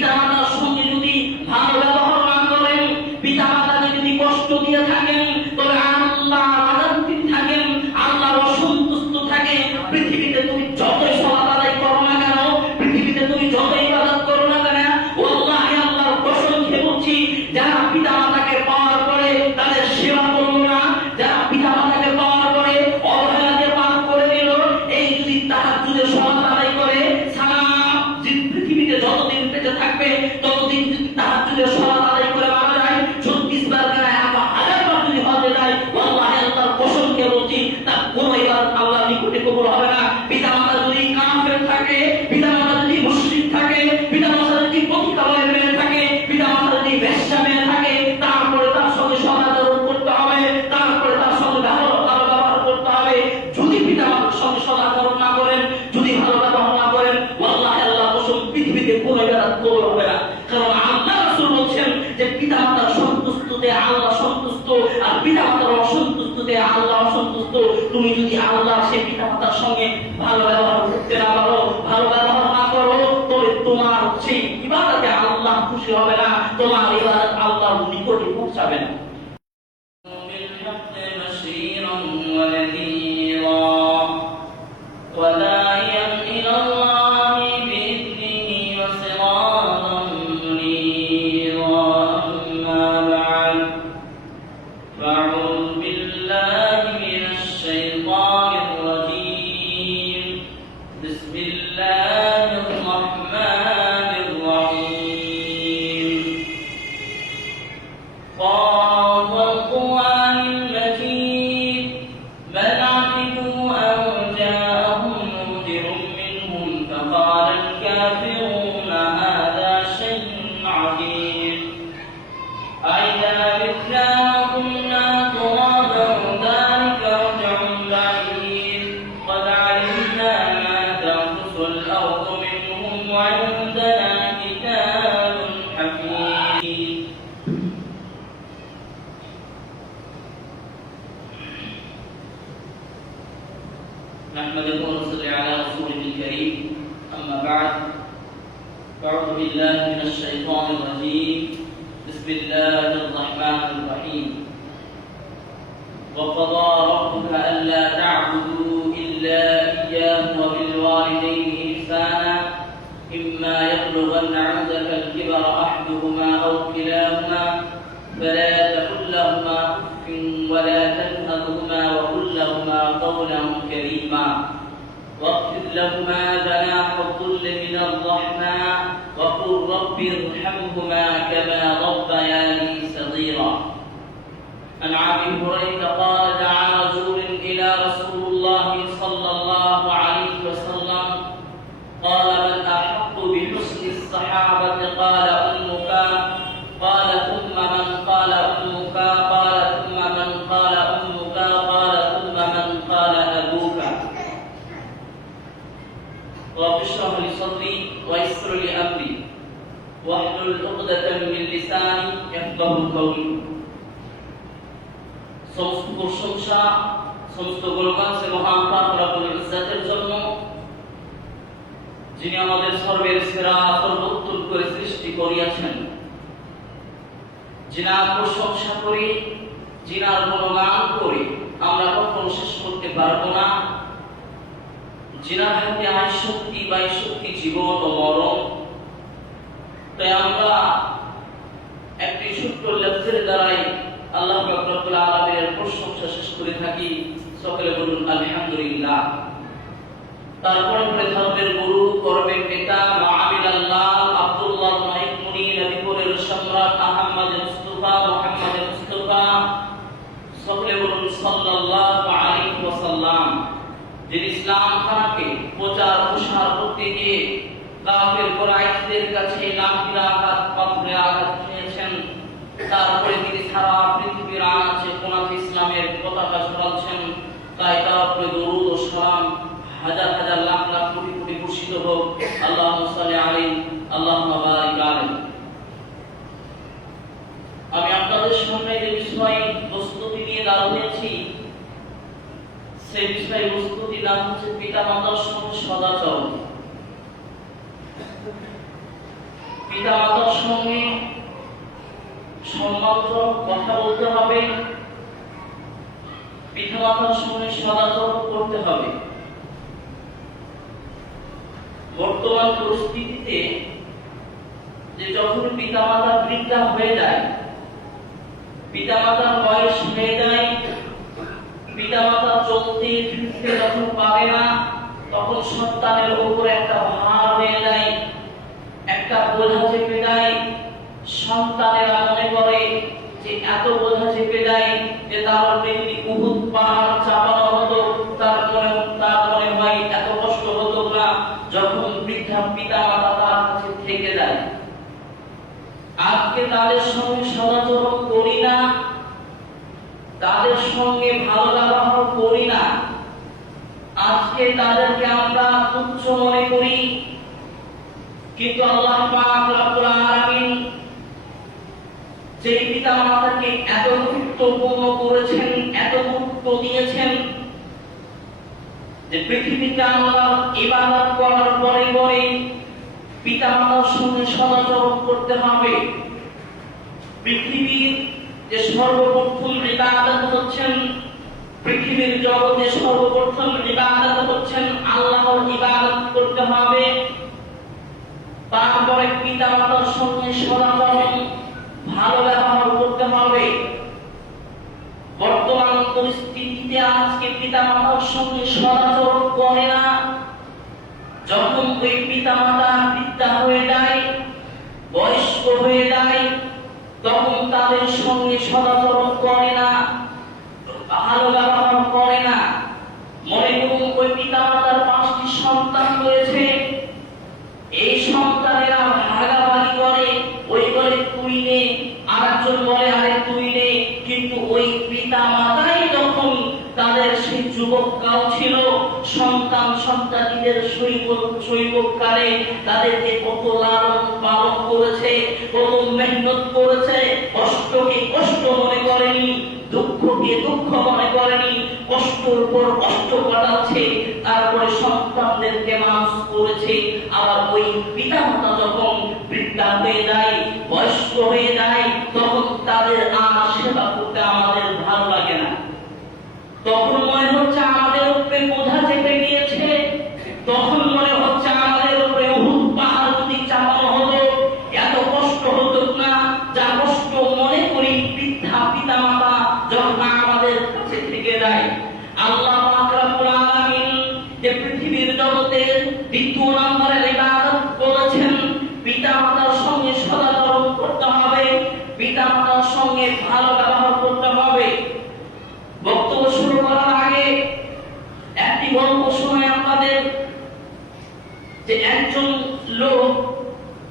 পিতামাতার সঙ্গে যদি ভালো ব্যবহার না করেন, পিতামাতাকে যদি কষ্ট দিয়ে থাকেন, তবে আল্লাহ রাগান্বিত থাকেন, আল্লাহ অসন্তুষ্ট থাকে। পৃথিবীতে তুমি যতই সালাত আদায় করো না কেন, পৃথিবীতে তুমি যতই ইবাদত করো না কেন, আল্লাহি আল্লাহর কসম খেয়ে বলছি, যারা পিতামাতাকে পাওয়ার পরে তাদের সেবা করলো না, যারা পিতামাতাকে পাওয়ার পরে অবহেলা দিয়ে পার করে দিল, এই যদি তাহাজ্জুদের সালাত আদায় করে সারা পৃথিবীতে যতদিন বেঁচে থাকবে ততদিন যদি তাহাজ্জুদের সালাত আদায় করে মারা যায়, 36 বার গায় আবার 1000 বার যদি হজে যায়, আল্লাহি আল্লাহর কসম খেয়ে বলছি তার কোনো ইবাদত আল্লাহর নিকটে কবুল হবে না। পিতামাতা যদি কাফের থাকে, পিতামাতা যদি মুশরিক থাকে, পিতামাতা যদি পতিতালয়ে মেয়ে থাকে, পিতামাতা যদি বেশ্যা মেয়ে থাকে, তারপরে তার সঙ্গে সদাচরণ করতে হবে, তারপরে তার সঙ্গে ভালো ব্যবহার করতে হবে। যদি পিতামাতার সঙ্গে সদাচরণ না করেন, যদি ভালো ব্যবহার না করেন, আল্লাহি আল্লাহর কসম পৃথিবীতে কোনো ইবাদত কবুল হবে না। কারণ আল্লাহ রাসূল বলছেন যে পিতামাতার সন্তুষ্টতে আল্লাহ সন্তুষ্ট, আর পিতামাতার অসন্তুষ্টতে আল্লাহ অসন্তুষ্ট। তুমি যদি আল্লাহ সেই পিতামাতার সঙ্গে ভালো ব্যবহার করতে না পারো, ভালো ব্যবহার না করো, তবে তোমার সেই ইবাদতে আল্লাহ খুশি হবে না, তোমার ইবাদত আল্লাহর নিকটে পৌঁছাবে না। نحمده ونصلي على رسوله الكريم أما بعد فأعوذ بالله من الشيطان الرجيم بسم الله الرحمن الرحيم وقضى ربك ألا تعبدوا إلا إياه وبالوالدين إحسانا إما يبلغن عندك الكبر أحدهما أو كلاهما فلا تقل لهما أف ولا تنهرهما وقل لهما قولا كريما واخفض لهما جناح الذل من الرحمة وقل رب ارحمهما كما ربياني صغيرا. عن أبي هريرة قال دعا رجل إلى رسول الله صلى الله عليه وسلم قال من أحق بحسن الصحابة قال أمك قال ثم من قال أمك قال ثم من قال أمك قال ثم من قال أبوك. رب اشرح لي صدري ويسر لي أمري واحلل عقدة من لساني يفقهوا قولي. সমস্ত প্রশংসা সমস্ত গুণগান সে মহান পাক রব্বুল ইজ্জতের জন্য, যিনি আমাদের সর্বের সেরা সর্বোত্তম করে সৃষ্টি করিয়াছেন, যিনার প্রশংসা করি, যিনার গুণগান করি আমরা কখনো শেষ করতে পারবো না, যিনার হাতে আয় শক্তি বাই শক্তি জীবন ও মরণ। তাই আমরা একটি ছোট্ট লেকচার দ্বারাই আল্লাহ পাক রব্বুল আলামিনের প্রশংসা শেষ করে থাকি। সকলে বলুন আলহামদুলিল্লাহ। তারপরে পরে ধর্মের গুরু, কর্মের পিতা, মাআবিল আল্লাহ আব্দুল্লাহ নাইক মুনি, নবীপুরের সম্রাট আহমদ মুস্তাফা মুহাম্মদ মুস্তাফা, সকলে বলুন সাল্লাল্লাহু আলাইহি ওয়াসাল্লাম, যিনি ইসলাম খানাকে প্রচার প্রসার করতে গিয়ে কাফের কুরাইশদের কাছে লাঠির আঘাত, পাথরের আঘাত খেয়েছেন। তারপরে তিনি সারা পৃথিবীর আনাচে কোনাচে ইসলামের পতাকা ছড়াচ্ছেন। তাই তার উপরে দরুদ ও সালাম হাজার হাজার লাখ লাখ কোটি কোটি বর্ষিত হোক। আল্লাহুম্মা সাল্লি আলাইহি আল্লাহুম্মা বারিক আলাইহি। আমি আপনাদের সামনে যে বিষয় প্রস্তুতি নিয়ে দাঁড় হয়েছি, সেই বিষয় প্রস্তুতির নাম হচ্ছে পিতা মাতার সঙ্গে সদাচরণ। পিতা মাতার সঙ্গে সম্মানজনক কথা বলতে হবে, পিতা মাতার সঙ্গে সদাচরণ করতে হবে। বর্তমান পরিস্থিতিতে যে যখন পিতা মাতা বৃদ্ধা হয়ে যায়, পিতা মাতার বয়স হয়ে যায়, পিতা মাতা চলতে ফিরতে যখন পারে না, তখন সন্তানের উপর একটা ভার হয়ে যায়, একটা বোঝা চেপে যায়। সন্তানেরা মনে করে যে এত বোঝা চেপে যায় যে তার যদি উহুদ পাহাড় চাপানো হতো তার মনে হয় এত কষ্ট হতো না, যখন বৃদ্ধা পিতা মাতা তার কাছে থেকে যায়। আজকে তাদের সঙ্গে সদাচরণ করি না, তাদের সঙ্গে ভালো ব্যবহার করি না, আজকে তাদেরকে আমরা তুচ্ছ মনে করি। কিন্তু আল্লাহ পাক রব্বুল আলামিন যে পিতা মাতাকে এত গুরুত্বপূর্ণ করেছেন, এত গুরুত্ব দিয়েছেন যে পৃথিবীতে আল্লাহর ইবাদত করার পরে পরে পিতা মাতার সঙ্গে সদাচরণ করতে হবে। পৃথিবীর যে সর্বপ্রথম ইবাদত হচ্ছেন, পৃথিবীর জগতে সর্বপ্রথম ইবাদত হচ্ছেন আল্লাহর ইবাদত করতে হবে। তারপরে পিতা মাতার সঙ্গে সদাচরণ ভালো ব্যবহার করতে হবে। বর্তমান পরিস্থিতিতে আজকে পিতা মাতার সঙ্গে সদাচরণ করে না। যখন ওই পিতা মাতা বৃদ্ধা হয়ে যায়, বয়স্ক হয়ে যায়, তখন তাদের সঙ্গে সদাচরণ করে না, ভালো ব্যবহার করে না। মনে করুন ওই পিতা মাতার 5টি সন্তান রয়েছে, এই সন্তানেরা ভাগাভাগি করে, ওই বলে তুই নে, আরেকজন বলে আরে তুই নে। কিন্তু ওই পিতা মাতাই যখন তাদের সেই যুবককাল ছিল, সন্তান সন্তানীদের শৈশবকালে তাদেরকে কত লালন পালন করেছে, কত মেহনত করেছে, কষ্টকে কষ্ট মনে করেনি, দুঃখকে দুঃখ মনে করেনি, কষ্টের পর কষ্ট কাটাচ্ছে, তারপরে সন্তানদেরকে মানুষ করেছে। আবার ওই পিতা মাতা যখন বৃদ্ধা হয়ে যায়, বয়স্ক হয়ে যায়, তখন তাদের আর সেবা করতে আমাদের ভালো লাগে না। তখন মনে হচ্ছে আমাদের উপরে বোঝা চেপে গিয়েছে, তখন মনে হচ্ছে আমাদের উপরে উহুদ পাহাড় যদি চাপানো হতো এত কষ্ট হতো না। যা কষ্ট মনে করি বৃদ্ধা পিতা মাতা যখন আমাদের কাছে থেকে যায়। আল্লাহ পাক রব্বুল আলামিন যে পৃথিবীর জগতে দ্বিতীয় নম্বরের ইবাদত বলেছেন, পিতা মাতার সঙ্গে সদাচরণ করতে হবে, পিতা মাতার সঙ্গে ভালো ব্যবহার করতে হবে। বক্তব্য শুরু করার আগে একটি গল্প শুনে আপনাদের, যে একজন লোক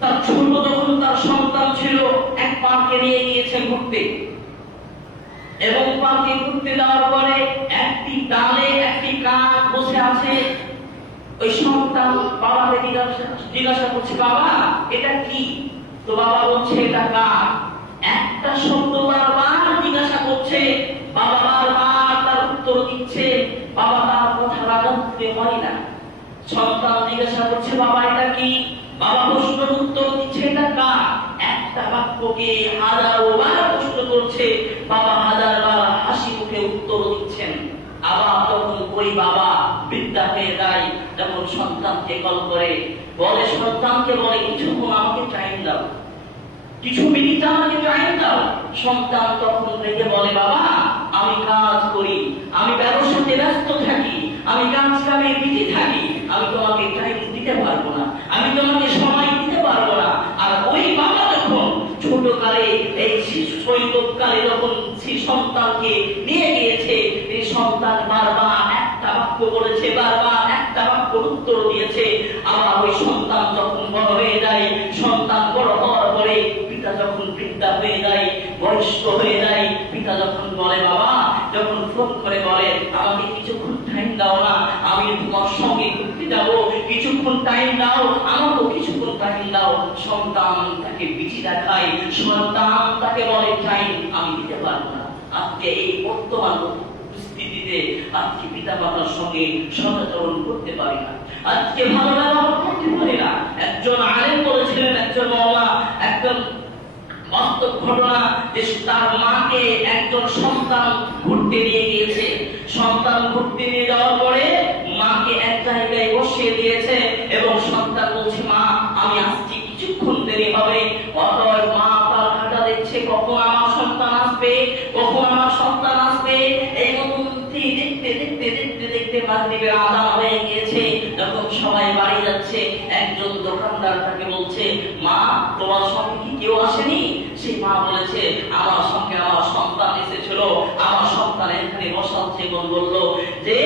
তার ছোট যখন তার সন্তান ছিল, এক পার্কে নিয়ে গিয়েছে ঘুরতে, এবং পার্কে ঘুরতে যাওয়ার পরে একটি ডালে একটি কাক বসে আছে। ওই সন্তান বাবাকে জিজ্ঞাসা করছে, বাবা এটা কি? তো বাবা বলছে এটা কাক। একটা শব্দ বারবার জিজ্ঞাসা করছে, বাবা বারবার তার উত্তর দিচ্ছে, বাবা তার কথা রাখতে হয় না। সন্তান জিজ্ঞাসা করছে, বাবা এটা কি? বাবা প্রশ্নের উত্তর দিচ্ছে এটা কাক। একটা বাক্যকে হাজারো বার প্রশ্ন করছে, বাবা হাজার বার হাসি মুখে উত্তর দিচ্ছেন। আবার তখন ওই বাবা বৃদ্ধা হয়ে যায়, যখন সন্তানকে কল করে বলে, সন্তানকে বলে কিছুক্ষণ আমাকে টাইম দাও, কিছু মিনিট আমাকে টাইম দাও। সন্তান তখন রেগে বলে, বাবা আমি কাজ করি, আমি ব্যবসাতে ব্যস্ত থাকি, আমি কাজ কামে বিজি থাকি, আমি তোমাকে টাইম দিতে পারবো না, আমি তোমাকে সময় দিতে পারবো না। আর ওই বাবা যখন ছোটকালে এই শৈশবকালে যখন সন্তানকে নিয়ে গিয়েছে, এই সন্তান বারবার একটা বাক্য বলেছে, বারবার একটা বাক্য উত্তর দিয়েছে। আবার ওই সন্তান যখন বড় হয়ে যায়, সন্তান বড় হওয়ার পরে পিতা যখন বৃদ্ধা হয়ে যায়, বয়স্ক হয়ে যায়, পিতা যখন বলে, বাবা যখন ফোন করে বলে আমাকে কিছুক্ষণ টাইম দাও না, আমি তোমার সঙ্গে ঘুরতে যাবো, কিছুক্ষণ টাইম দাও, আমাকেও কিছুক্ষণ টাইম দাও। সন্তান তাকে বিচি দেখায়, সন্তান তাকে বলে টাইম আমি দিতে পারবো না। আজকে এই বর্তমান পরিস্থিতিতে আজকে পিতা মাতার সঙ্গে সদাচরণ করতে পারি না, আজকে ভালো ব্যবহার করতে পারি না। একজন আলেম বলেছিলেন, একজন মাওলানা ঘটনা যে তার মাকে একজন সন্তান ঘুরতে নিয়ে গিয়েছে। সন্তান ঘুরতে নিয়ে যাওয়ার পরে মাকে এক জায়গায় বসিয়ে দিয়েছে এবং সন্তান বলছে, মা আমি আসছি, কিছুক্ষণ দেরি হবে। অতএব মা তার ঘাটা দেখছে কখন আমার সন্তান আসবে, কখন আমার সন্তান আসবে। এই মতন দেখতে দেখতে দেখতে দেখতে মাগরিবের আযান হয়ে গিয়েছে। যখন সবাই বাড়ি যাচ্ছে, একজন দোকানদার তাকে বলছে, মা তোমার সঙ্গে কি কেউ আসেনি? সেই মা বলেছে, আমার সঙ্গে আমার সন্তান এসেছিল, আমার সন্তান এখানে বসাচ্ছে এবং বলল যে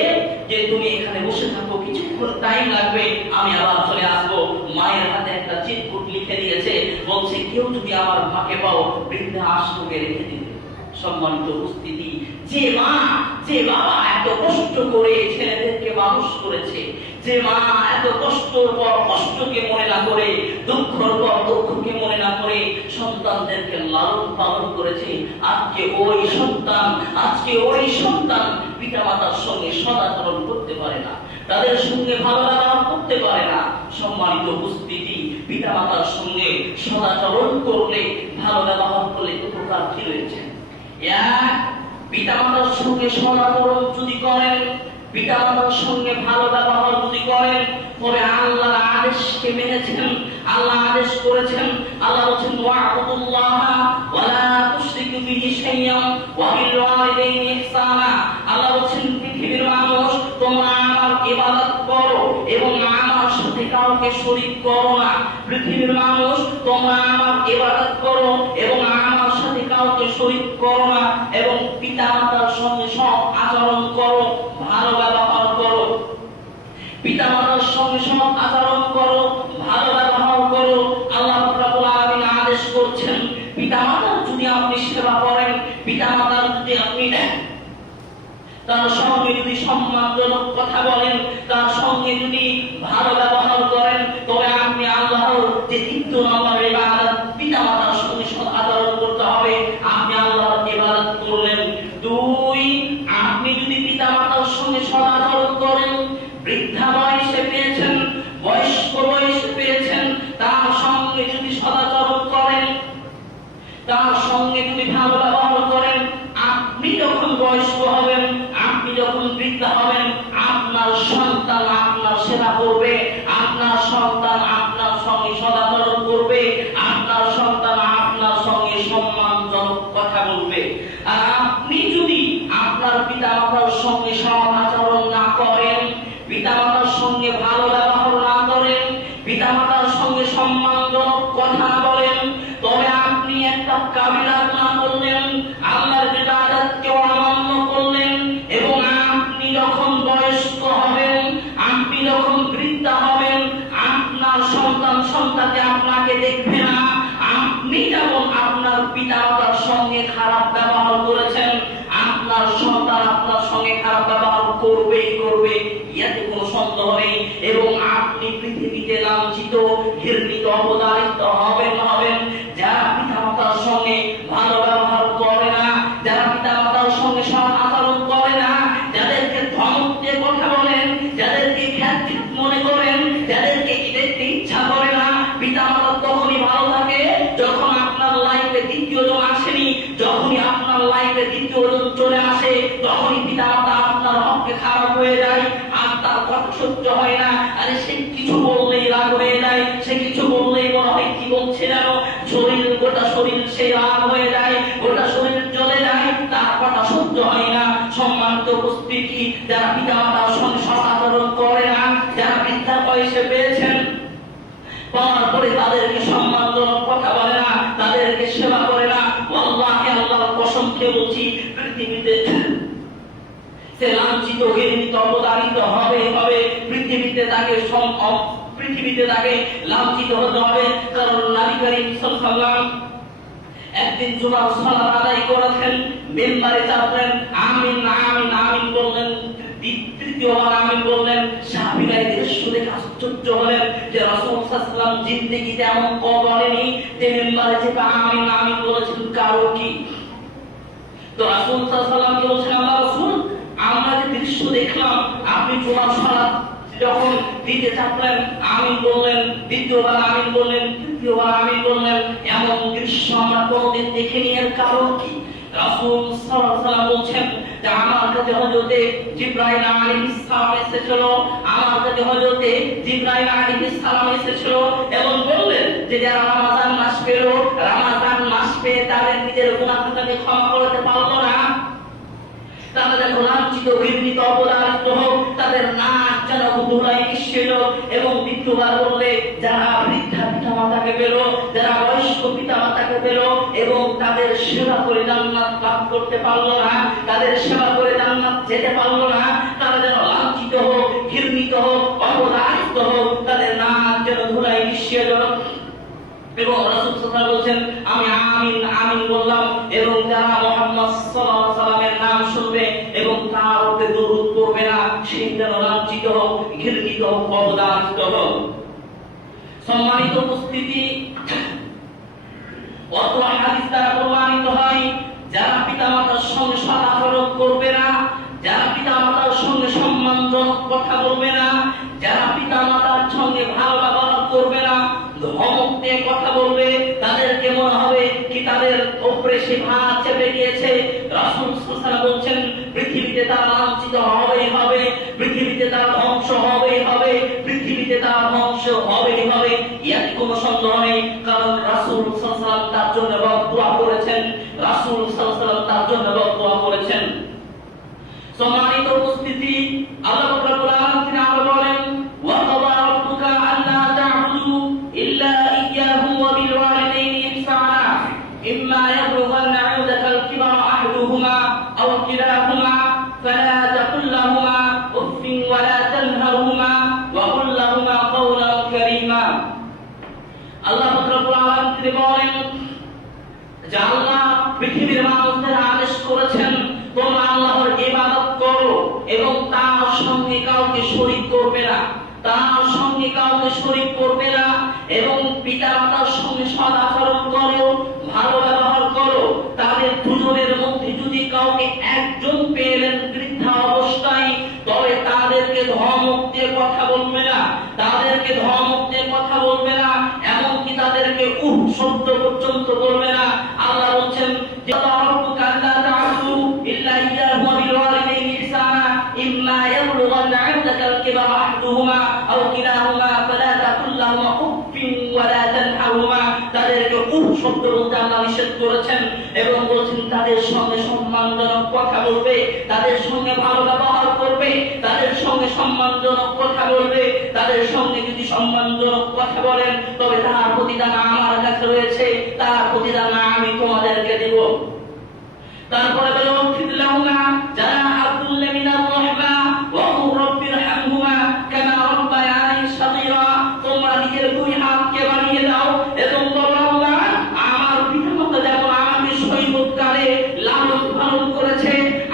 তুমি এখানে বসে থাকো, কিছুক্ষণ টাইম লাগবে, আমি আবার চলে আসবো। মায়ের হাতে একটা চিরকুট লিখে দিয়েছে, বলছে কেউ যদি আমার মাকে পাও বৃদ্ধা আশ্রমে রেখে দিবে। সম্মানিত উপস্থিতি, যে মা যে বাবা এত কষ্ট করে ছেলেদেরকে মানুষ করেছে, যে মা এত কষ্টর পর কষ্টকে মনে না করে, দুঃখের পর দুঃখকে মনে না করে সন্তানদেরকে লালন পালন করেছে, আজকে ওই সন্তান পিতামাতার সঙ্গে সদাচরণ করতে পারে না, তাদের সঙ্গে ভালো ব্যবহার করতে পারে না। সম্মানিত উপস্থিতি, পিতামাতার সঙ্গে সদাচরণ করলে, ভালো ব্যবহার করলে উপকার কি রয়েছে? পিতামাতার সঙ্গে সদাচরণ যদি করেন, পিতামাতার সঙ্গে ভালো ব্যবহার যদি করেন, তবে আল্লাহর আদেশকে মেনেছেন। আল্লাহ আদেশ করেছেন, আল্লাহ বলেছেন ওয়া'বুদুল্লাহা ওয়া লা তুশরিকু বিহি শাইয়্যান ওয়া বিল ওয়ালিদাইনি ইহসানা। আল্লাহ বলেছেন পৃথিবীর মানুষ তোমরা আমার ইবাদত করো এবং আমার সাথে কাউকে শরীক করো না। পৃথিবীর মানুষ তোমরা আমার ইবাদত করো এবং আমার সাথে কাউকে শরীক করো না, এবং পিতামাতার সঙ্গে সৎ আচরণ করো, ভালো ব্যবহার করো। পিতামাতার সঙ্গে সৎ আচরণ করো, ভালো ব্যবহার করো। আল্লাহ রাব্বুল আলামিন আদেশ করছেন, পিতামাতার যদি আপনি সেবা করেন, পিতামাতার যদি আপনি তার সঙ্গে যদি সম্মানজনক কথা বলেন, তার সঙ্গে যদি ভালো ব্যবহার করেন, তবে আপনি আল্লাহর যে 3 নম্বর ইবাদত, পিতামাতার সঙ্গে সৎ আচরণ করতে হবে, আপনি আল্লাহর ইবাদত করলেন। 2, আপনি যদি পিতামাতার সঙ্গে সৎ আচরণ করেন, বৃদ্ধা বয়সে পেয়েছেন, বয়স্ক বয়সে পেয়েছেন, তার সঙ্গে যদি সদাচরণ করেন, তার সঙ্গে যদি ভালো ব্যবহার করেন, আপনি যখন বয়স্ক হবেন, আপনি যখন বৃদ্ধা হবেন, আপনার সন্তান আপনার সেবা করবে, আপনার সন্তান আপনার সঙ্গে সদাচরণ করবে, আপনার সন্তান আপনার সঙ্গে সম্মানজনক কথা বলবে। আর আপনি যদি আপনার পিতামাতার সঙ্গে সদাচরণ না করেন, পিতামাতার সঙ্গে ভালো ব্যবহার না করেন, পিতামাতার সঙ্গে সম্মানজনক কথা না বলেন, তবে আপনি একটা কাবিরা গুনাহ করলেন, আল্লাহর বিধানকে অমান্য করলেন। এবং আপনি যখন বয়স্ক হবেন, আপনি যখন বৃদ্ধা হবেন, আপনার সন্তানকে আপনাকে দেখবে না। আপনি যেমন আপনার পিতামাতার সঙ্গে খারাপ ব্যবহার করেছেন, আপনার সন্তান আপনার সঙ্গে খারাপ ব্যবহার করবেই করবে, ইয়াতে কোনো সন্দেহ নেই। এবং আপনি পৃথিবীতে লাঞ্ছিত, ঘৃণিত, অপমানিত হবেন। যারা পিতামাতার সঙ্গে ভালো ব্যবহার করে না, যারা পিতামাতার সঙ্গে সৎ আচরণ করে না, যাদেরকে ধমক দিয়ে কথা বলেন, যাদেরকে খ্যাত মনে করেন, যাদেরকে দেখতে ইচ্ছা করে না, পিতামাতা তখনই ভালো থাকে যখন আপনার লাইফে দ্বিতীয়জন আসেনি। যখনই আপনার লাইফে দ্বিতীয়জন চলে আসে, তখনই পিতামাতা আপনার হককে খারাপ হয়ে যায়, আর তার কথা সহ্য হয় না। আরে সে কিছু বললেই রাগ হয়ে যায়, সে কিছু বললেই মনে হয় কি বলছে যেন, গোটা শরীর সে রাগ হয়ে যায়, গোটা শরীর জ্বলে যায়, তার কথা সহ্য হয় না। সম্মানিত উপস্থিতি, যারা পিতামাতার সঙ্গে সৎ আচরণ করে না, যারা বৃদ্ধা বয়সে পেয়েছেন, পাওয়ার পরে তাদেরকে সম্মানজনক কথা বলে না, তাদেরকে সেবা করে না, আল্লাহকে আল্লাহর কসম খেয়ে বলছি, পৃথিবীতে সে লাঞ্ছিত, ঘৃণিত, অপমানিত হবে। পৃথিবীতে তাকে লাঞ্ছিত হতে হবে। কারণ নবী করিম সাল্লাল্লাহু আলাইহি ওয়াসাল্লাম একদিন জুমার সালাত আদায় করেছেন, মিম্বারে চাপলেন, আমিন আমিন আমিন বললেন, তৃতীয়বার আমিন বললেন। সাহাবীরা এই দৃশ্য দেখে আশ্চর্য হলেন যে রাসূল সাল্লাল্লাহু আলাইহি ওয়াসাল্লাম জিন্দেগিতে এমন বলেনি যে মিম্বারে চেপে আমিন আমিন বলেছেন কারো কি। তো রাসূল সাল্লাল্লাহু আলাইহি ওয়াসাল্লাম বলছেন, আল্লাহ রাসূল, আমরা যে দৃশ্য দেখলাম, আপনি জুমার সালাত যখন দিতে চাপলেন আমিন বললেন, দ্বিতীয়বার আমিন বললেন, তৃতীয়বার আমিন বললেন। এমন দৃশ্য আমরা কোনোদিন দেখিনি। এর কারণ কি? রাসূল সাল্লাল্লাহু আলাইহি ওয়াসাল্লাম বলছেন যে আমার কাছে হযরতে জিবরাইল আলাইহিস সালাম এসেছিল, আমার কাছে হযরতে জিবরাইল আলাইহিস সালাম এসেছিল এবং বললেন যে যারা রমাদান মাস পেল, রমাদান মাস পেয়ে তাদের নিজের গুনাহটাকে ক্ষমা করতে পারলো না, তারা যেন লাঞ্ছিত, ঘৃণিত, অপরাধিত হোক, তাদের নাক যেন ধুলায় মিশিয়ে হোক। এবং দ্বিতীয়বার বললে যারা বৃদ্ধা পিতা মাতাকে পেল, যারা বয়স্ক পিতা মাতাকে পেল এবং তাদের সেবা করে জান্নাত লাভ করতে পারলো না, তাদের সেবা করে জান্নাত যেতে পারলো না, তারা যেন লাঞ্ছিত হোক, ঘৃণিত হোক, অপরাধিত হোক, তাদের নাক যেন ধুলায় মিশিয়ে হোক। এবং রাসূল সাল্লাল্লাহু আলাইহি ওয়াসাল্লাম বলেন আমি আমিন আমিন বললাম এবং যারা মুহাম্মদ সাল্লাল্লাহু আলাইহি ওয়াসাল্লামের নাম শুনবে এবং তার উপরে দরুদ পড়বে না, সে যেন লাঞ্ছিত হোক, ঘৃণিত হোক, অপমানিত হোক। সম্মানিত উপস্থিতি, অত হাদিস দ্বারা প্রমাণিত হয় যারা পিতামাতার সঙ্গে সৎ আচরণ করবে না, যারা পিতামাতার সঙ্গে সম্মানজনক কথা বলবে না, যারা পিতামাতার সঙ্গে ভালো ব্যবহার করবে না, ধমক দিয়ে কথা বলবে, তাদেরকে মনে হবে কি তাদের উপরে সে ভাত চেপে গিয়েছে। রাসূল সাল্লাল্লাহু আলাইহি ওয়াসাল্লাম বলছেন পৃথিবীতে তারা লাঞ্ছিত হবেই হবে, পৃথিবীতে তারা ধ্বংস হবেই হবে, পৃথিবীতে তারা ধ্বংস হবেই হবে, এর কোনো সন্দেহ নেই। কারণ রাসূল সাল্লাল্লাহু আলাইহি ওয়াসাল্লাম তার জন্য বদদোয়া করেছেন, রাসূল সাল্লাল্লাহু আলাইহি ওয়াসাল্লাম তার জন্য বদদোয়া করেছেন। সম্মানিত উপস্থিতি, আল্লাহ রাব্বুল আলামিন আরো বলেন ওয়া ক্বাদা রাব্বুকা আল্লা তা'বুদু ইল্লা ইয়্যাহু ওয়া বিল ওয়ালিদাইনি ইহসানা ইম্মা ইয়াবলুগান্না 'ইনদাকাল কিবারা আহাদুহুমা আও কিলাহুমা ফালা তাকুল লাহুমা উফফিন ওয়া লা তানহারহুমা ওয়া কুল লাহুমা কাওলান কারীমা। আল্লাহ রাব্বুল আলামিন বলেন যে আল্লাহ পৃথিবীর মানুষদের আদেশ করেছেন তোমরা আল্লাহর ইবাদত করো এবং তার সঙ্গে কাউকে শরীক করবে না, তার সঙ্গে কাউকে শরীক করবে না এবং পিতামাতার সঙ্গে সৎ আচরণ করো, ভালো ব্যবহার করো। তাদের দুজনের মধ্যে যদি কাউকে একজন পেলেন বৃদ্ধা অবস্থায়, তবে তাদেরকে ধমক দিয়ে কথা বলবে না, তাদেরকে ধমক দিয়ে কথা বলবে না, এমনকি তাদেরকে উহ শব্দ পর্যন্ত বলবে না। আল্লাহ বলছেন যে রাব্বুকা আল্লা তা'বুদু ইল্লা ইয়্যাহু ওয়া বিল ওয়ালিদাইনি ইহসানা ইম্মা ইয়াবলুগান্না 'ইনদাকাল কিবারা আহাদুহুমা আও কিলাহুমা ফালা তাকুল লাহুমা উফফিন ওয়া লা তানহারহুমা। তাদেরকে উহ শব্দ বলতে আল্লাহ নিষেধ করেছেন এবং বলছেন তাদের সঙ্গে সম্মানজনক কথা বলবে, তাদের সঙ্গে ভালো ব্যবহার করবে, তাদের সঙ্গে সম্মানজনক কথা বলবে। তাদের সঙ্গে যদি সম্মানজনক কথা বলেন তবে তার প্রতিদান আমার কাছে রয়েছে, তার প্রতিদান আমি তোমাদেরকে দেব। তারপরে বলে ওয়াফিদ লাহুমা জানাহুল মিনার রাহমা ওয়া কুর রাব্বিরহামহুমা কামা রাব্বায়ানি সাগীরা। তোমরা নিজের দুই হাতকে বাড়িয়ে দাও এবং বলো আল্লাহ আমার পিতামাতা যেমন আমাকে শৈশবকালে লালন পালন করেছে,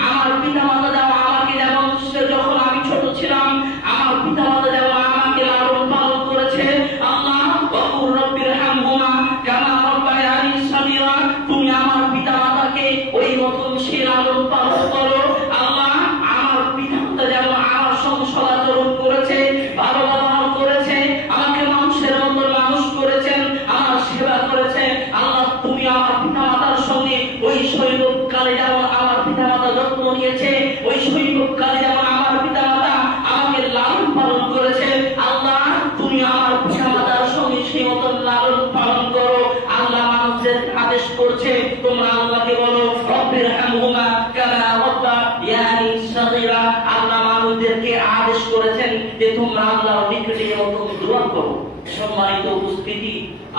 আমার পিতামাতা যেমন আমাকে যেমন যখন আমি ছোট ছিলাম আমার পিতামাতা যেমন আমাকে লালন পালন করেছে, আল্লাহ ওয়া কুর রাব্বিরহামহুমা কামা রাব্বায়ানি সাগীরা। তুমি আমার পিতামাতাকে ওই মতন সে লালন পালন করো। আল্লাহ আমার পিতামাতা যেমন আমার সঙ্গে সদাচরণ করেছে, ভালো ব্যবহার করেছে, আমাকে মানুষের মতো মানুষ করেছেন, আমার সেবা করেছে, আল্লাহ তুমি আমার পিতামাতার সঙ্গে ওই শৈশবকালে যেমন আমার পিতামাতা যত্ন নিয়েছে, ওই শৈশবকালে যেমন আমার পিতামাতা আমাকে লালন পালন করেছে, আল্লাহ তুমি আমার পিতামাতার সঙ্গে সেই মতন লালন পালন করো। আল্লাহ মানুষদের আদেশ করছে তোমরা আল্লাহকে বলো রব্বিরহামহুমা কামা রাব্বায়ানি সাগীরা। আল্লাহ মানুষদেরকে আদেশ করেছেন যে তোমরা আল্লাহর নিকটে মতন দোয়া করো। সম্মানিত উপস্থিতি,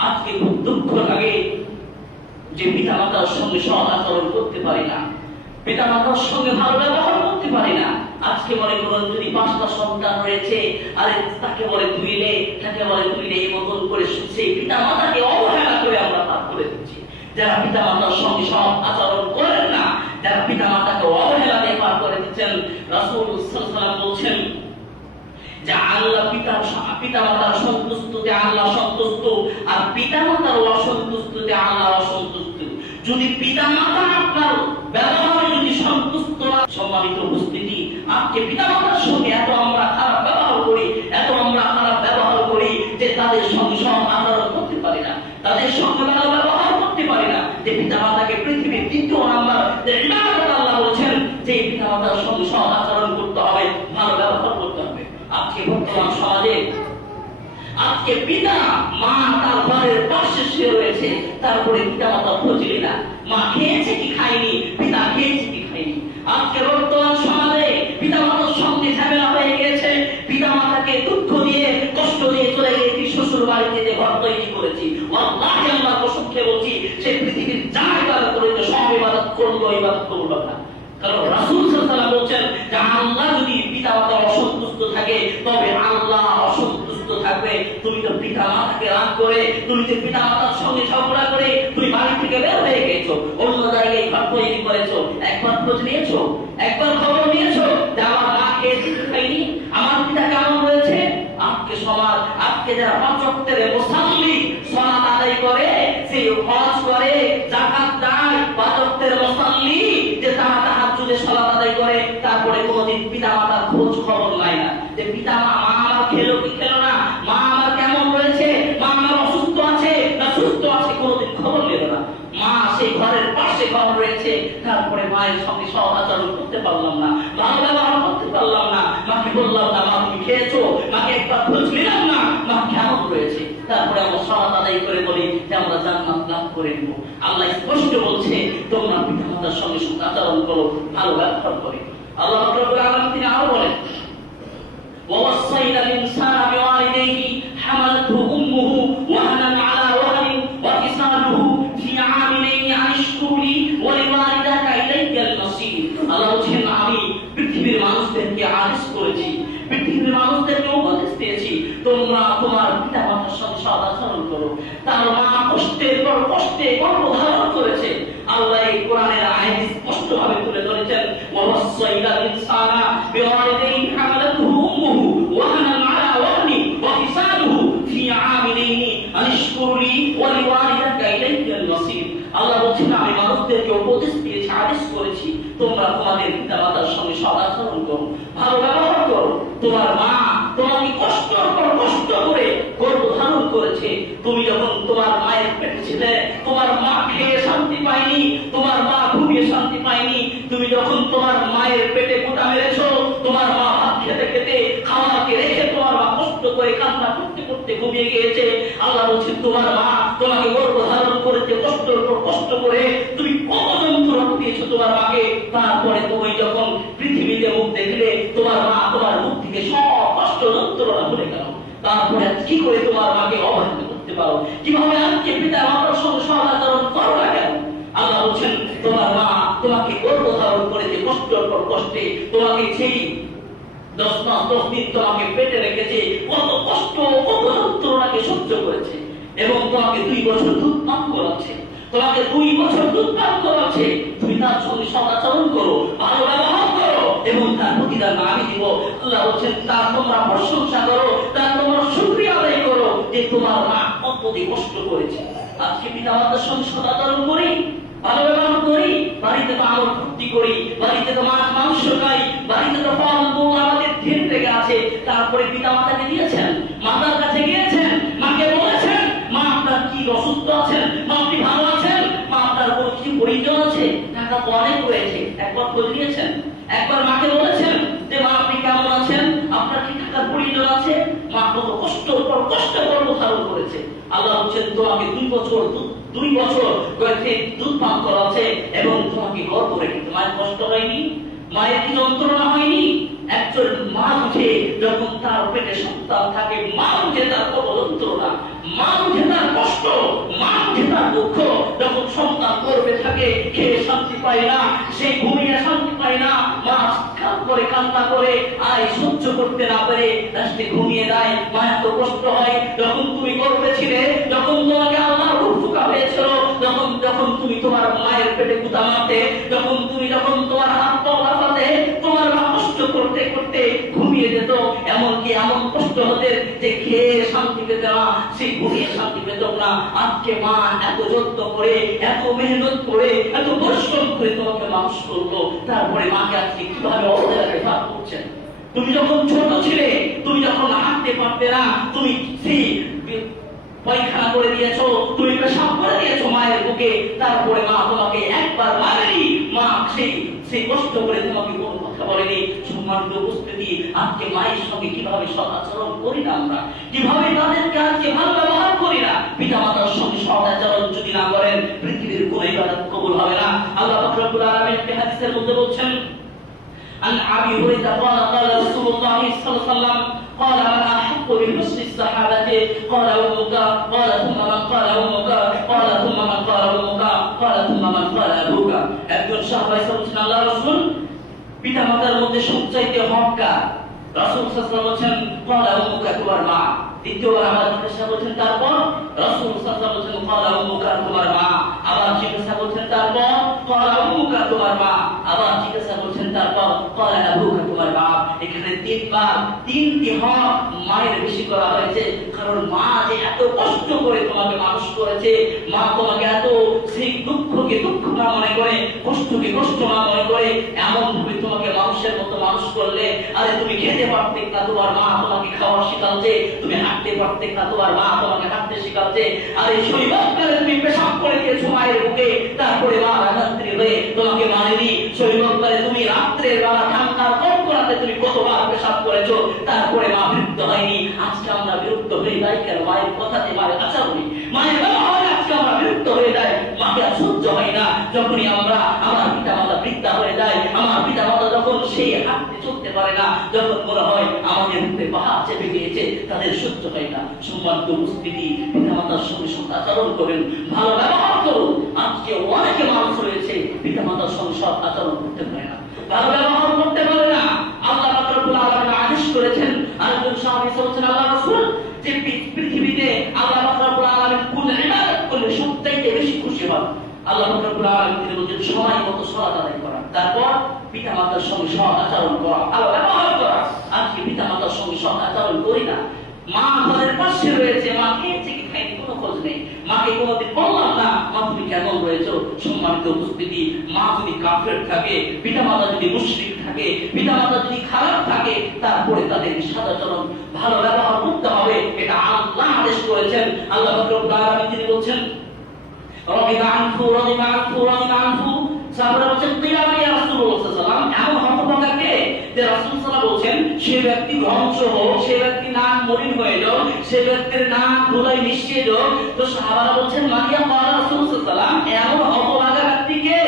আজকে খুব দুঃখ লাগে যে পিতামাতার সঙ্গে সৎ আচরণ করতে পারি না, পিতামাতার সঙ্গে ভালো ব্যবহার করতে পারি না। আজকে মনে করুন যদি 5টা সন্তান রয়েছে, আরে তাকে বলে তুইলে, তাকে বলে তুইলে, এই মতন করে সেই পিতামাতাকে অবহেলা করে আমরা পার করে দিচ্ছি। যারা পিতামাতার সঙ্গে সৎ আচরণ করেন না, যারা পিতামাতাকে অবহেলা দিয়ে পার করে দিচ্ছেন, রাসূল সাল্লাল্লাহু আলাইহি ওয়াসাল্লাম বলছেন যে আল্লাহ পিতামাতার সন্তুষ্টতে আল্লাহ সন্তুষ্ট, আর পিতামাতার অসন্তুষ্টতে আল্লাহ অসন্তুষ্ট। যদি পিতামাতা আপনার ব্যবহারে যদি সন্তুষ্ট না, সম্মানিত উপস্থিতি, আজকে পিতামাতার সঙ্গে এত আমরা খারাপ ব্যবহার করি, তাদের সঙ্গে আচরণ করতে পারি না, তাদের সঙ্গে ভালো ব্যবহার করতে পারি না। যে পিতা মাতাকে পৃথিবীর দ্বিতীয় নাম্বার যে ইবাদত আল্লাহ বলেছেন যে পিতা মাতার সঙ্গে আচরণ করতে হবে, ভালো ব্যবহার করতে হবে। আজকে বর্তমান সমাজে আজকে পিতা মা তার ঘরের পাশে শুয়ে রয়েছে, তারপরে পিতা মাতা খোঁজলি না, মা খেয়েছে কি খায়নি, পিতা খেয়েছে কি খায়নি। আজকে বর্তমান সমাজে পিতা মাতার সঙ্গে ঝামেলা হয়ে গেছে, পিতা মাতাকে দুঃখ দিয়ে কষ্ট দিয়ে চলে গিয়েছি শ্বশুর বাড়িতে যে ঘর তৈরি করেছি, আল্লাহকে আমরা কসমকে বলছি সে পৃথিবীর যা ইবাদত করেছে সব ইবাদত করলো, ইবাদত করলো না। কারণ রাসূল সাল্লাল্লাহু আলাইহি ওয়াসাল্লাম বলেছেন যে আল্লাহ যদি পিতা মাতা অসন্তুষ্ট থাকে তবে আল্লাহ অসন্তুষ্ট থাকবে। তুমি তো পিতা মাতাকে রাগ করে, তুমি তো পিতা মাতার সঙ্গে ঝগড়া করে তুমি বাড়ি থেকে বের হয়ে গেছো, অন্য জায়গায় ঘর তৈরি করেছো, একবার খোঁজ নিয়েছো, একবার খবর নিয়েছো যে আমার মা খেয়েছে কি খায়নি, আমার পিতা কেমন রয়েছে? আজকে সমাজ, আজকে যারা পাঁচ ওয়াক্তের মুসাল্লি সালাত আদায় করে, সেই হজ করে, যাকাত দেয়, পাঁচ ওয়াক্তের মুসাল্লি যে তারা তাহাজ্জুদে সালাত আদায় করে, তারপরে কোনদিন পিতা মাতার খোঁজ খবর নাই না যে পিতা মা আমার খেলো কি খেলো না, মা আমার কেমন রয়েছে, মা আমার অসুস্থ আছে না সুস্থ আছে, কোনদিন খবর নিল না। মা সেই ঘরের পাশে ঘর রয়েছে, তারপরে মায়ের সঙ্গে সদাচরণ করতে পারলাম না, ভালো ব্যবহার করতে পারলাম না, মাকে বললাম না মা তুমি খেয়েছো, মাকে একবার খোঁজ নিলাম না মা কেমন রয়েছে, তারপরে আমরা সালাত আদায় করে বলি যে আমরা জান্নাত লাভ করে নেব। আল্লাহ স্পষ্ট বলছে তোমরা পিতা মাতার সঙ্গে সদাচরণ করো, ভালো ব্যবহার করে। আল্লাহ রাব্বুল আলামিন তিনি আরো বলেন ووصينا الإنسان بوالديه حملته أمه وهنا على وهن وفصاله في عامين أن اشكر لي ولوالديك إلي المصير। আল্লাহ বলেন আমি পৃথিবীর মানুষদেরকে আদেশ করেছি, পৃথিবীর মানুষদেরকে উপদেশ দিয়েছি তোমরা তোমার পিতা মাতার সঙ্গে সদাচরণ করো। তার মা কষ্টের পর কষ্টে গর্ভধারণ করেছে, আল্লাহ এই কোরআনের আয়াত স্পষ্টভাবে তুলে ধরেছেন ওয়াসাইনা ইনসানা বিওয়ালিদাইহি হামালাতুহু উম্মুহু ওয়াহানান আলা ওয়াহনি ওয়া ফিসালুহু ফি আমিনাইনি আনিশকুর লি ওয়া লিওয়ালিদাকা ইলাইয়াল মাসির। আল্লাহ বলেন আমি মানুষদেরকে উপদেশ দিয়েছি, আদেশ করেছি তোমরা তোমাদের পিতা মাতার সঙ্গে সদাচরণ করো, ভালো ব্যবহার করো। তোমার মা তোমাকে কষ্টের পর কষ্ট করে গর্ভধারণ করেছে, তুমি যখন তোমার মায়ের পেটে ছিলে তোমার মা খেয়ে শান্তি পায়নি, তোমার মা ঘুমিয়ে শান্তি পায়নি, তুমি যখন তোমার মায়ের পেটে গোটা মেরেছো, তোমার মা ভাত খেতে খেতে খাওয়াকে রেখে তোমার মা কষ্ট করে কান্না করতে করতে ঘুমিয়ে গিয়েছে। আল্লাহ বলছেন তোমার মা তোমাকে গর্ভধারণ করেছে কষ্টের পর কষ্ট করে, তুমি কত যন্ত্রণা দিয়েছো তোমার মাকে, তারপরে তুমি যখন পৃথিবীতে মুখ দেখলে তোমার মা তোমার মুখ থেকে সব কষ্ট যন্ত্রণা ভুলে গেল। তারপরে কি করে তোমার মাকে অবহেলিত করতে পারো, কিভাবে আজকে পিতা মাতার সঙ্গে সদাচরণ করো না কেন? আল্লাহ বলছেন তোমার মা তোমাকে গর্ভধারণ করেছে কষ্টের পর কষ্টে, তোমাকে সেই 10 মাস 10 দিন তোমাকে পেটে রেখেছে, কত কষ্ট কত যন্ত্রণাকে সহ্য করেছে, এবং তোমাকে 2 বছর দুধ পান করাচ্ছে, তোমাকে 2 বছর দুধ পান করাচ্ছে। তুমি তার সঙ্গে সদাচরণ করো, ভালো ব্যবহার করো, এবং তার প্রতিদান আমি দিব। আল্লাহ বলছেন তার তোমরা প্রশংসা করো, তার তোমরা শুকরিয়া আদায় করো যে তোমার মা কতদিন কষ্ট করেছে। আজকে পিতা মাতার সঙ্গে সদাচরণ করি, ভালো ব্যবহার করি, বাড়িতে তো আমল ফুর্তি করি, বাড়িতে তো মাছ মাংস খাই, বাড়িতে তো ফল মূল আমাদের ঢের থেকে আছে, তারপরে পিতা মাতাকে দিয়েছেন, মাতার কাছে গিয়েছেন, মাকে বলেছেন মা আপনার কি অসুস্থ আছেন, মা আপনি ভালো আছেন, মা আপনার কোনো কিছু প্রয়োজন আছে, টাকা তো অনেক রয়েছে, একবার খোঁজ নিয়েছেন, একবার মাকে বলেছেন যে মা আপনি কেমন আছেন, আপনার কি টাকার প্রয়োজন আছে? মা কত কষ্ট পর কষ্ট গর্ভধারণ করেছে। আল্লাহ বলছেন তোমাকে 2 বছর কয়েকটি দুধ পান করাচ্ছে এবং তোমাকে গর্ভ রেখে মায়ের কষ্ট হয়নি, মায়ের কি যন্ত্রণা হয়নি? একজন মা বুঝে যখন তার পেটে সন্তান থাকে, মা বুঝে তার কত যন্ত্রণা, মা বুঝে তার কষ্ট, মা বুঝে তার দুঃখ। যখন সন্তান গর্ভে থাকে খেয়ে শান্তি পায় না, সে ঘুমিয়ে শান্তি পায় না, মা চিৎকার করে কান্না করে আয় সহ্য করতে না পেরে লাস্টে ঘুমিয়ে যায়, মায়ের তো কষ্ট হয়। যখন তুমি গর্ভে ছিলে, যখন তোমাকে আল্লাহর রূহ ফুঁকা হয়েছিল, যখন তুমি তোমার মায়ের পেটে গুঁতা মারতে, যখন তোমার হাত পা লাফাতে, তোমার মা কষ্ট করতে করতে ঘুমিয়ে যেত, এমনকি এমন কষ্ট হতে যে খেয়ে শান্তি পেত না, সে ঘুমিয়ে শান্তি পেত না। আজকে মা এত যত্ন করে, এত মেহনত করে, এত পরিশ্রম করে তোমাকে মানুষ করলো, তারপরে মাকে আজকে কিভাবে অবহেলায় ভাগ করছেন? তুমি যখন ছোট ছিলে, তুমি যখন হাঁটতে পারতে না, তুমি সেই পায়খানা করে দিয়েছো, তুমি পেশাব করে দিয়েছো মায়ের বুকে, তারপরে মা তোমাকে একবার মারেনি, মা সেই কষ্ট করে তোমাকে কোনো কথা বলেনি। সম্মানিত উপস্থিতি, আজকে মায়ের সঙ্গে কিভাবে সৎ আচরণ করি না আমরা, কিভাবে তাদেরকে আজকে ভালো ব্যবহার করি না। পিতা মাতার সঙ্গে সৎ আচরণ যদি না করেন, পৃথিবীর কোনো ইবাদত কবুল হবে না। আল্লাহ পাক রব্বুল আলামিন একটি হাদিসের মধ্যে বলছেন, عن أبي هريرة قال قال رسول الله صلى الله عليه وسلم قال من أحق بحسن الصحابة قال أمك قال ثم من قال أمك قال ثم من قال أمك قال ثم من قال أبوك। একজন সাহাবা বলছেন, আল্লাহ রাসূল, পিতা মাতার মধ্যে সবচাইতে হক কার? রাসূল সাল্লাল্লাহু আলাইহি ওয়াসাল্লাম বলছেন, قال أمك তোমার মা। দ্বিতীয়বার আবার জিজ্ঞাসা করছেন, তারপর? রাসূল সাল্লাল্লাহু আলাইহি ওয়াসাল্লাম বলছেন, قال أمك তোমার মা। আবার জিজ্ঞাসা করছেন, তারপর? قال أمك তোমার মা। আবার জিজ্ঞাসা করছেন, তারপর? قال أبوك তোমার বাপ। এখানে তিনবার তিনটি হক মায়ের বেশি করা হয়েছে, কারণ মা যে এত কষ্ট করে তোমাকে মানুষ করেছে, মা তোমাকে এত সেই দুঃখকে দুঃখ না মনে করে, কষ্টকে কষ্ট না মনে করে এমন ভাবে তোমাকে মানুষের মতো মানুষ করলে। আরে তুমি খেতে পারতে না, তোমার মা তোমাকে খাওয়া শিখাচ্ছে। তুমি হাঁটতে পারতে না, তোমার মা তোমাকে হাঁটতে শিখাচ্ছে। আরে শৈশবকালে তুমি পেশাব করে দিয়েছো মায়ের বুকে, তারপরে মা রাত্রি হয়ে তোমাকে মারেনি। শৈশবকালে তুমি রাত্রের বেলা ঠান্ডার কনকনাতে তুমি কতবার পেশাব করেছো, তারপরে মা বিরক্ত হয়নি। আজকে আমরা বিরক্ত হয়ে যাই কেন? মায়ের কথাতে, মায়ের আচরণে, মায়ের ব্যবহারে আজকে আমরা বিরক্ত হয়ে যাই। মাকে আর সহ্য হয় না যখনই আমার পিতা মাতা বৃদ্ধা হয়ে যায়, আমার পিতা মাতা যখন সেই হাঁটতে চলতে পারে না, যখন মনে হয় আমাদের মুখে পাহাড় চেপে গিয়েছে, তাদের সহ্য হয় না। সম্মানিত উপস্থিতি, পিতা মাতার সঙ্গে সৎ আচরণ করেন, ভালো ব্যবহার করুন। আজকে অনেকে মানুষ রয়েছে পিতা মাতার সঙ্গে সৎ আচরণ করতে পারে না, ভালো ব্যবহার করতে পারে না। আল্লাহ পাক রব্বুল আলামিন আদেশ করেছেন, আরেকজন সাহাবী বলেছেন, আল্লাহ রাসূল, যে পৃথিবীতে আল্লাহ পাক রব্বুল আলামিন কোন ইবাদত করলে সবচাইতে বেশি খুশি হন? আল্লাহ পাক রব্বুল আলামিন তিনি বলেছেন, সময় মতো সালাত আদায় করা, তারপর পিতা মাতার সঙ্গে সৎ আচরণ করা, ভালো ব্যবহার করা। আজকে পিতা মাতার সঙ্গে সৎ আচরণ করি না। মা ঘরের পাশে রয়েছে, মা খেয়েছে কি খায়নি কোনো খোঁজ নেই, মাকে কোনোদিন বললাম না মা তুমি কেমন রয়েছো। সম্মানিত উপস্থিতি, মা যদি কাফের থাকে, পিতা মাতা যদি মুশরিক থাকে, পিতা মাতা যদি খারাপ থাকে, তারপরে তাদের সদাচরণ ভালো ব্যবহার করতে হবে। এটা আল্লাহ আদেশ করেছেন। আল্লাহ পাক রব্বুল আলামিন তিনি বলছেন, রাদিয়া আনহু রাদিয়া আনহু রাদিয়া আনহু। সাহাবারা বলছেন, কিয়ামা ইয়া রাসূলুল্লাহ সাল্লাল্লাহু আলাইহি ওয়াসাল্লাম, এমন হতভাগা কে যে রাসূল সাল্লাল্লাহু আলাইহি ওয়াসাল্লাম বলছেন সে ব্যক্তি ধ্বংস হোক, সে ব্যক্তি নাক মলিন হয়ে যাক, সে ব্যক্তির নাক ধুলায় মিশিয়ে যাক। তো সাহাবারা বলছেন, মারিয়া ক্বালা রাসূল সাল্লাল্লাহু আলাইহি ওয়াসাল্লাম, এমন হতভাগা ব্যক্তি কে?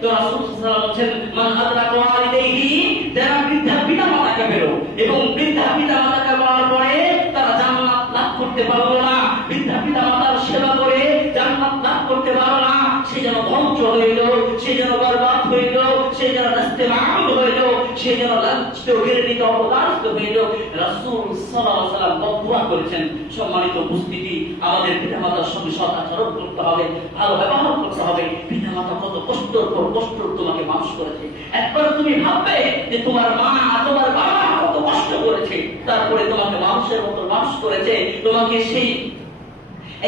তো রাসূল সাল্লাল্লাহু আলাইহি ওয়াসাল্লাম বলছেন, মান আদরাকা ওয়ালিদাইহি, যারা বৃদ্ধা পিতা মাতাকে পেল এবং বৃদ্ধা পিতা মাতাকে পাওয়ার পরে তারা জান্নাত লাভ করতে পারলো না, বৃদ্ধা পিতা মাতার সেবা করে জান্নাত লাভ করতে পারলো না, সে যেন ধ্বংস হইল, সে যেন বরবাদ হইল, সে যেন রাস্তে মাহুল হইল, সে যেন লাঞ্ছিত ঘৃণিত অপমানিত হইল। রাসূল সাল্লাল্লাহু আলাইহি ওয়াসাল্লাম বদদুয়া করেছেন। সম্মানিত উপস্থিতি, আমাদের পিতামাতার সঙ্গে সৎ আচরণ করতে হবে, ভালো ব্যবহার করতে হবে। পিতামাতা কত কষ্টর পর কষ্ট তোমাকে মানুষ করেছে। একবার তুমি ভাববে যে তোমার মা তোমার বাবা কত কষ্ট করেছে, তারপরে তোমাকে মানুষের মতো মানুষ করেছে, তোমাকে সেই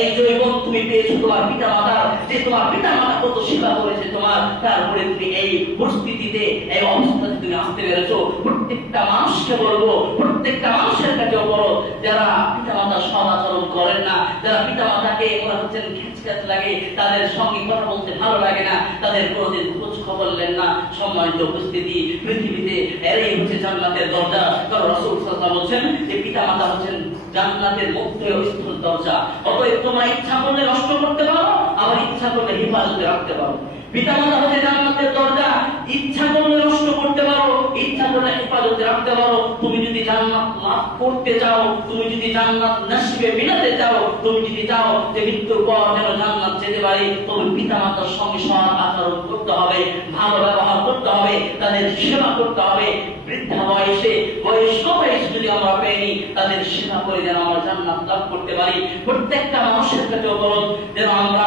এই জৈবন তুমি পেয়েছো তোমার পিতা মাতার, যে তোমার পিতা মাতা কত সেবা করেছে তোমার, তারপরে তুমি এই পরিস্থিতিতে, এই অবস্থাতে তুমি আসতে পেরেছো। প্রত্যেকটা মানুষকে বলবো, প্রত্যেকটা মানুষের কাছে বলো, যারা পিতা মাতার সৎ আচরণ করেন না, যারা পিতা মাতাকে মনে হচ্ছেন খ্যাচ লাগে, তাদের সঙ্গে কথা বলতে ভালো লাগে না, তাদের কোনোদিন খোঁজ খবর নেন না। সম্মানিত উপস্থিতি, পৃথিবীতে এরাই হচ্ছে জান্নাতের দরজা। কারণ রাসূল সাল্লাল্লাহু আলাইহি ওয়াসাল্লাম বলেছেন যে পিতা মাতা হচ্ছেন জান্নাতের মুক্তি ও স্থল দরজা। অতএব তোমরা ইচ্ছা করলে নষ্ট করতে পারো, আবার ইচ্ছা করলে হেফাজতে রাখতে পারো। পিতামাতা হচ্ছে জান্নাতের দরজা, ইচ্ছা করলে নষ্ট করতে পারো, ইচ্ছা করলে হেফাজতে রাখতে পারো। তুমি যদি জান্নাত লাভ করতে চাও, তুমি যদি জান্নাত নসিবে মিলাতে চাও, তুমি যদি চাও যে মৃত্যুর পর যেন জান্নাত যেতে পারি, তবে পিতামাতার সঙ্গে সৎ আচরণ করতে হবে, ভালো ব্যবহার করতে হবে, তাদের সেবা করতে হবে। বৃদ্ধা বয়সে, বয়স্ক বয়সে যদি আমরা পেনি, তাদের সেবা করে যেন আমরা জান্নাত লাভ করতে পারি। প্রত্যেকটা মানুষের কাছে বলুন যেন আমরা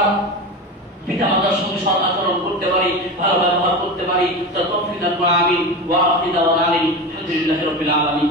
পিতামাতার সঙ্গে সৎ আচরণ করতে পারি, ভালো ব্যবহার করতে পারি। তৌফিক দান করুন, আমিন। ওয়া আখিরু দাওয়ানা আলহামদুলিল্লাহি রাব্বিল আলামিন।